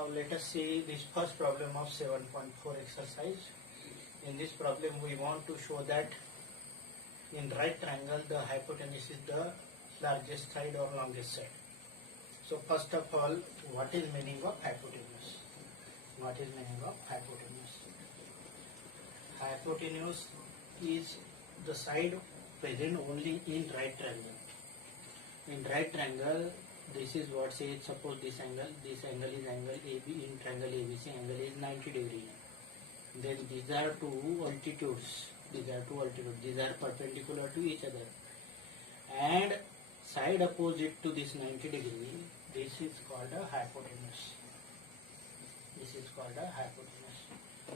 Now let us see this first problem of 7.4 exercise. In this problem we want to show that in right triangle the hypotenuse is the largest side or longest side. So first of all, what is meaning of hypotenuse? What is meaning of hypotenuse? Hypotenuse is the side present only in right triangle. In right triangle, this is what says, suppose this angle is angle AB. In triangle ABC, angle is 90 degree. Then these are two altitudes. These are perpendicular to each other. And side opposite to this 90 degree, this is called a hypotenuse. This is called a hypotenuse.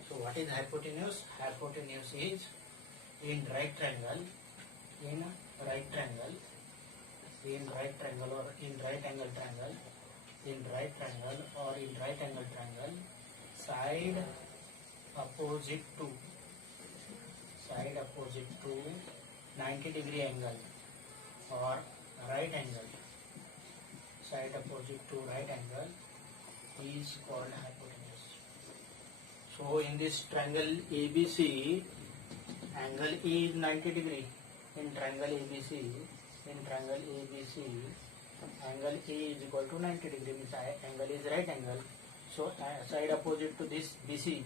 So what is hypotenuse? Hypotenuse is in right triangle or in right angle triangle, side opposite to 90 degree angle or right angle, side opposite to right angle is called hypotenuse. So in this triangle ABC, angle is 90 degree. In triangle ABC, angle A is equal to 90 degree, means angle is right angle. So side opposite to this BC,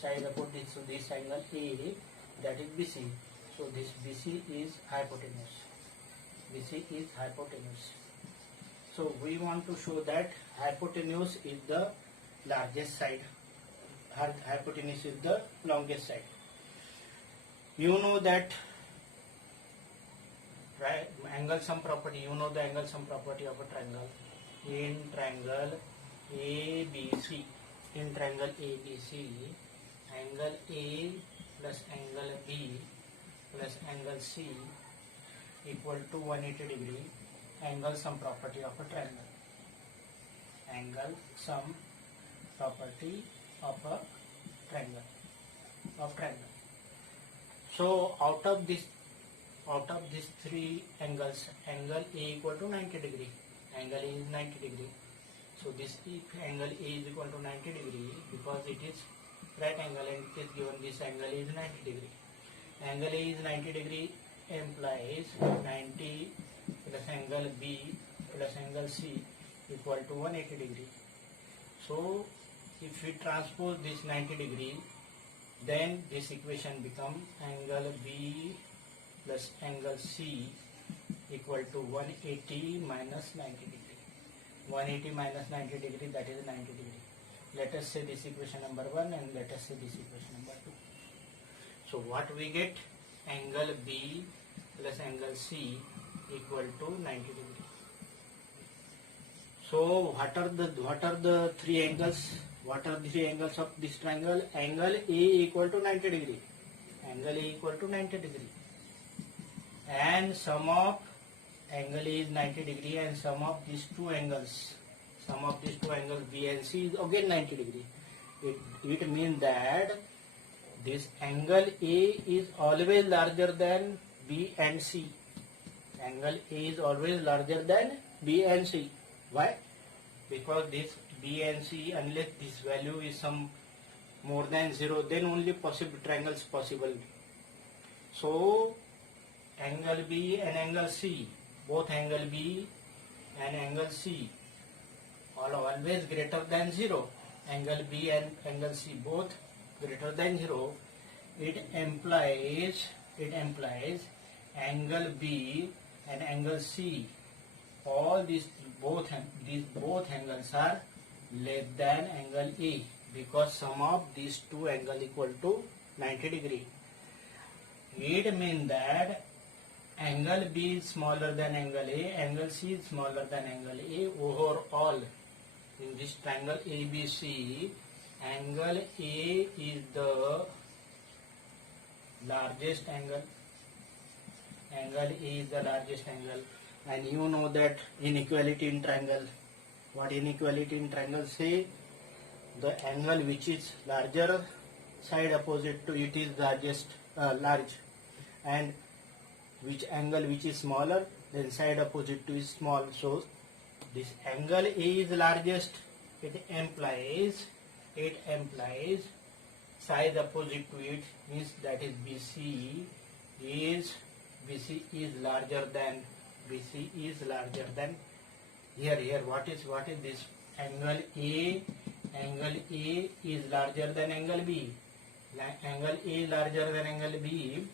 side opposite to this angle A, that is BC. So this BC is hypotenuse. So we want to show that hypotenuse is the largest side. Hypotenuse is the longest side. You know that angle sum property. You know the angle sum property of a triangle. In triangle ABC, angle A plus angle B plus angle C equal to 180 degree. Angle sum property of a triangle. Angle sum property of a triangle. So out of these three angles, angle A equal to 90 degree. Angle A is 90 degree. So this angle A is equal to 90 degree because it is right angle and it is given this angle is 90 degree. Angle A is 90 degree implies 90 plus angle B plus angle C equal to 180 degree. So if we transpose this 90 degree, then this equation becomes angle B plus angle C equal to 180 minus 90 degree. 180 minus 90 degree, that is 90 degree. Let us say this equation number 1 and let us say this equation number 2. So what we get? Angle B plus angle C equal to 90 degree. So what are the three angles? What are the three angles of this triangle? Angle A equal to 90 degree. Angle A equal to 90 degree. And sum of angle A is 90 degree and sum of these two angles B and C is again 90 degree. It means that this angle A is always larger than B and C. Angle A is always larger than B and C. Why? Because this B and C, unless this value is some more than 0, then only triangles possible. So angle B and angle C, both angle B and angle C are always greater than 0. Angle B and angle C both greater than 0. It implies angle B and angle C, all these both angles are less than angle A because sum of these two angles equal to 90 degree. It means that angle B is smaller than angle A, angle C is smaller than angle A. Overall, in this triangle ABC, angle A is the largest angle. Angle A is the largest angle. And you know that inequality in triangle. What inequality in triangle say? The angle which is larger, side opposite to it is large, and which angle which is smaller, then side opposite to is small. So this angle A is largest it implies side opposite to it means that is BC is larger than here what is this angle A is larger than angle B. Angle A larger than angle B.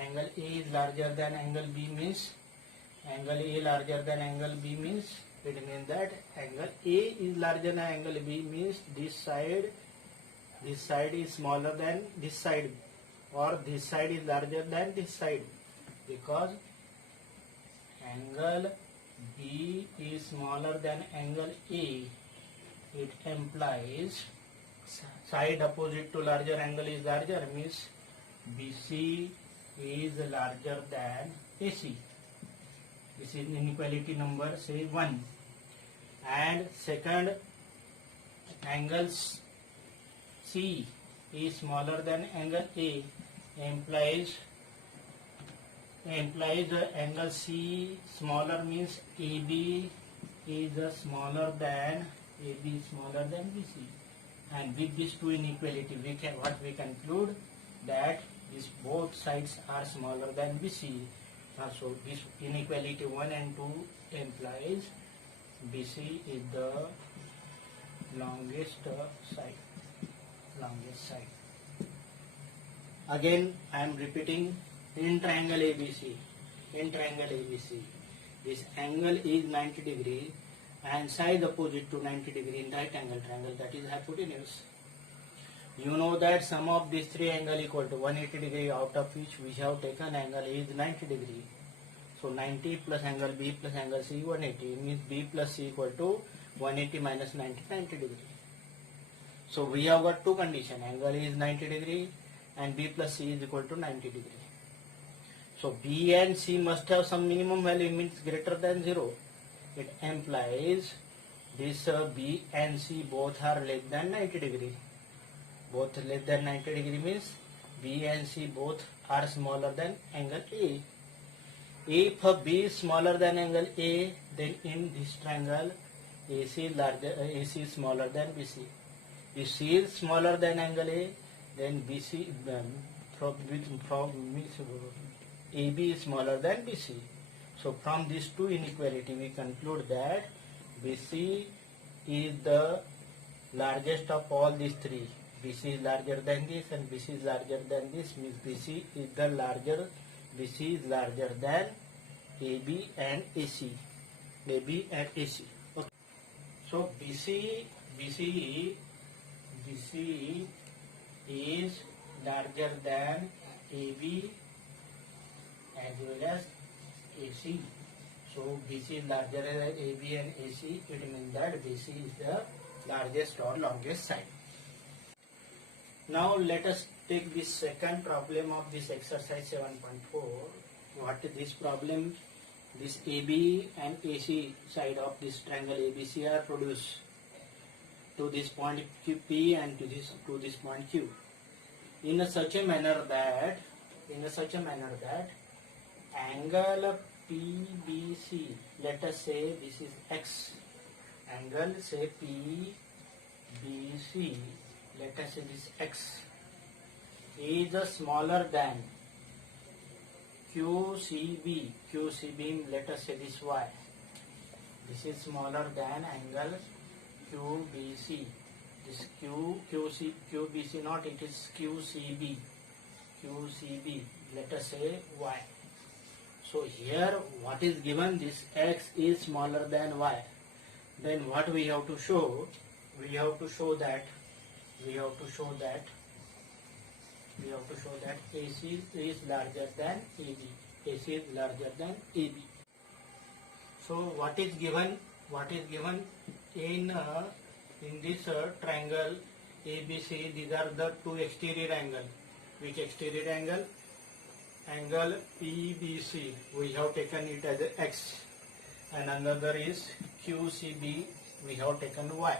Angle A is larger than angle B means it means that angle A is larger than angle B means this side is smaller than this side, or this side is larger than this side, because angle B is smaller than angle A. It implies side opposite to larger angle is larger means BC is larger than AC. This is inequality number say 1. And second, angle C is smaller than angle A implies angle C smaller means AB is smaller than BC. And with these two inequality we conclude that these both sides are smaller than BC. So this inequality 1 and 2 implies BC is the longest side. Again I am repeating, in triangle ABC, this angle is 90 degree and side opposite to 90 degree in right angle triangle, that is hypotenuse. You know that sum of these three angle equal to 180 degree, out of which we have taken angle is 90 degree. So 90 plus angle B plus angle C 180 means B plus C equal to 180 minus 90 degree. So we have got two conditions, angle is 90 degree and B plus C is equal to 90 degree. So B and C must have some minimum value means greater than 0. It implies this B and C both are less than 90 degree. Both less than 90 degree means B and C both are smaller than angle A. If B is smaller than angle A, then in this triangle AC is smaller than BC. If C is smaller than angle A, then BC AB is smaller than BC. So from these two inequality we conclude that BC is the largest of all these three. BC is larger than this and BC is larger than this means BC is larger than AB and AC. Okay. So BC is larger than AB as well as AC. So BC is larger than AB and AC. It means that BC is the largest or longest side. Now let us take this second problem of this exercise 7.4. What is this problem? This AB and AC side of this triangle ABC are produced to this point P and to this point Q in such a manner that angle PBC, let us say this is X, angle say PBC, let us say this X is smaller than QCB, let us say this Y, this is smaller than angle QBC, this QBC not, it is QCB, let us say Y. So here what is given, this X is smaller than Y. Then what we have to show? We have to show that AC is larger than AB. So what is given in this triangle ABC? These are the two exterior angle. Which exterior angle? Angle PBC, we have taken it as X, and another is QCB, we have taken Y.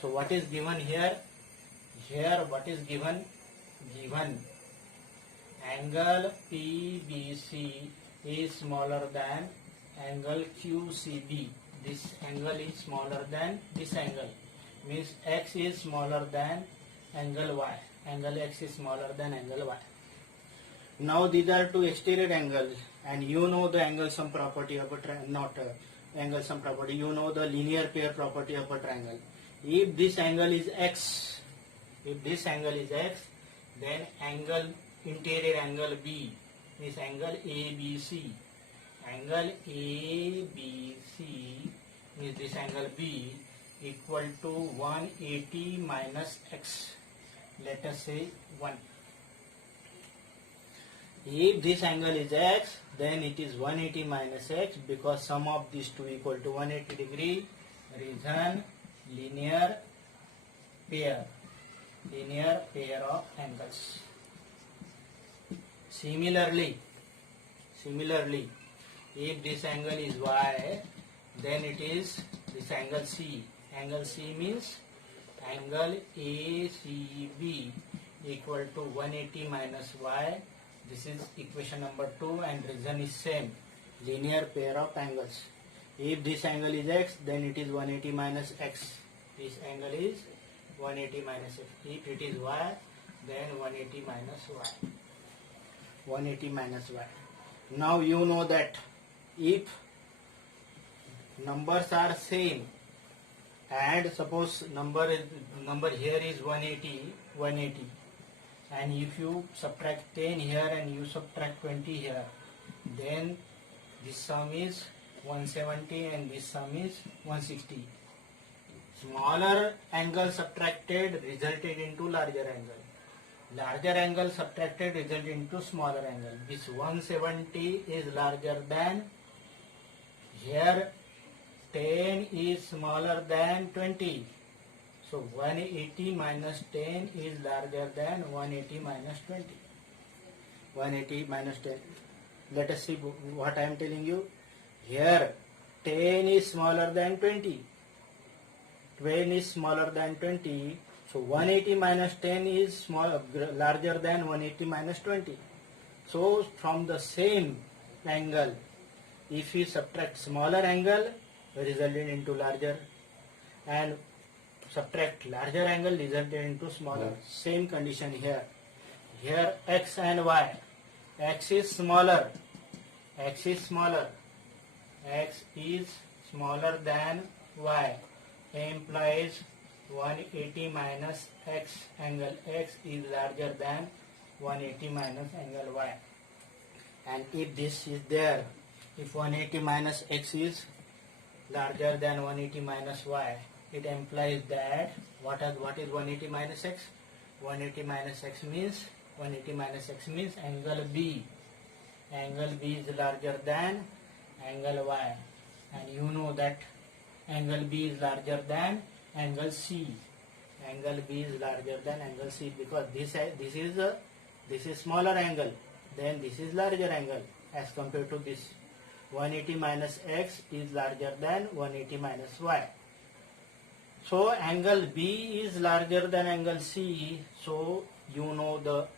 So what is given here? Here what is given? Given angle PBC is smaller than angle QCB. this angle is smaller than this angle, means x is smaller than angle y. Angle x is smaller than angle y. Now these are two exterior angles, and you know the angle sum property of a triangle, not angle sum property, you know the linear pair property of a triangle. If this angle is x, then interior angle B means angle ABC. Angle ABC means this angle B equal to 180 minus x. Let us say 1. If this angle is x, then it is 180 minus x, because sum of these two equal to 180 degree. Reason linear pair of angles. Similarly, if this angle is y, then it is this angle C. Angle C means angle ACB equal to 180 minus y. This is equation number 2, and reason is same, linear pair of angles. If this angle is x, then it is 180 minus x. This angle is 180 minus x. If it is y, then 180 minus y. 180 minus y. Now you know that if numbers are same, and suppose number here is 180, and if you subtract 10 here and you subtract 20 here, then this sum is 170 and this sum is 160. Smaller angle subtracted resulted into larger angle. Larger angle subtracted resulted into smaller angle. This 170 is larger than, here 10 is smaller than 20. So 180 minus 10 is larger than 180 minus 20. 180 minus 10. Let us see what I am telling you. Here 10 is smaller than 20. 10 is smaller than 20. So 180 minus 10 is larger than 180 minus 20. So from the same angle, if we subtract smaller angle, resulted into larger, and subtract larger angle, resulted into smaller. Same condition here. Here x and y. X is smaller. X is smaller than y. Implies 180 minus x, angle x is larger than 180 minus angle y. And if this is there, if 180 minus x is larger than 180 minus y, it implies that what is 180 minus x? 180 minus x means angle B. Angle B is larger than angle y, and you know that angle B is larger than angle C. Angle B is larger than angle C, because this is smaller angle, then this is larger angle as compared to this. 180 minus x is larger than 180 minus y. So angle B is larger than angle C. So you know the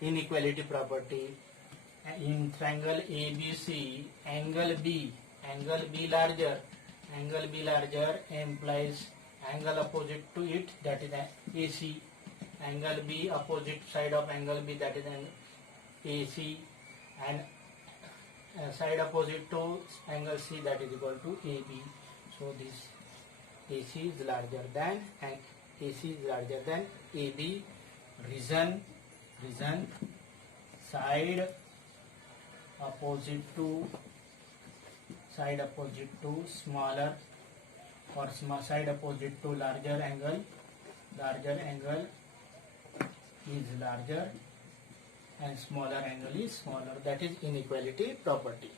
inequality property. In triangle ABC, angle B larger implies angle opposite to it, that is AC. Angle B, opposite side of angle B, that is AC, and side opposite to angle C, that is equal to AB. So this AC is larger than AB. Reason side opposite to smaller, or side opposite to larger angle is larger and smaller angle is smaller. That is inequality property.